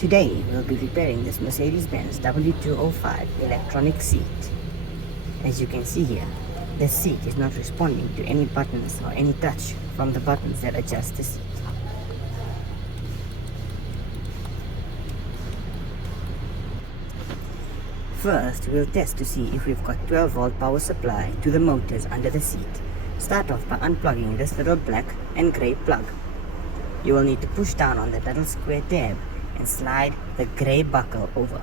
Today we'll be repairing this Mercedes-Benz W205 electronic seat. As you can see here, the seat is not responding to any buttons or any touch from the buttons that adjust the seat. First, we'll test to see if we've got 12-volt power supply to the motors under the seat. Start off by unplugging this little black and grey plug. You will need to push down on the little square tab and slide the grey buckle over.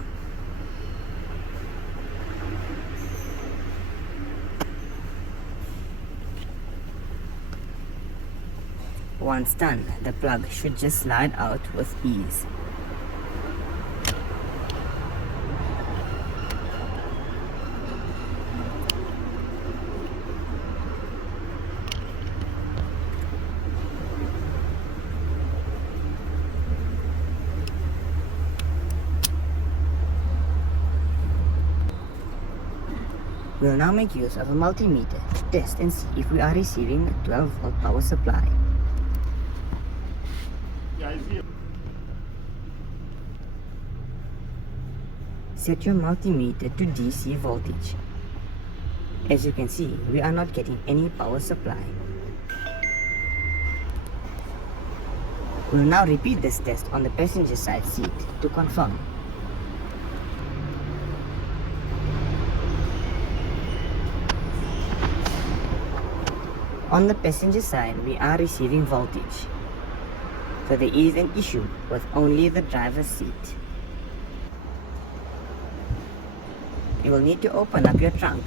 Once done, the plug should just slide out with ease. We'll now make use of a multimeter to test and see if we are receiving a 12-volt power supply. Set your multimeter to DC voltage. As you can see, we are not getting any power supply. We'll now repeat this test on the passenger side seat to confirm. On the passenger side, we are receiving voltage. So there is an issue with only the driver's seat. You will need to open up your trunk.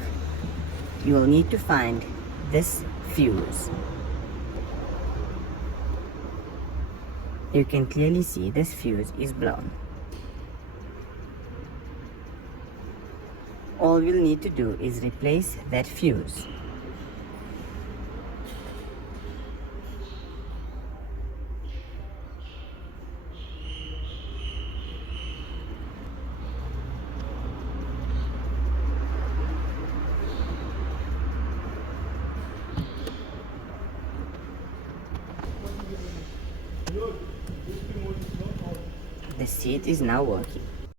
You will need to find this fuse. You can clearly see this fuse is blown. All we'll need to do is replace that fuse. The seat is now working.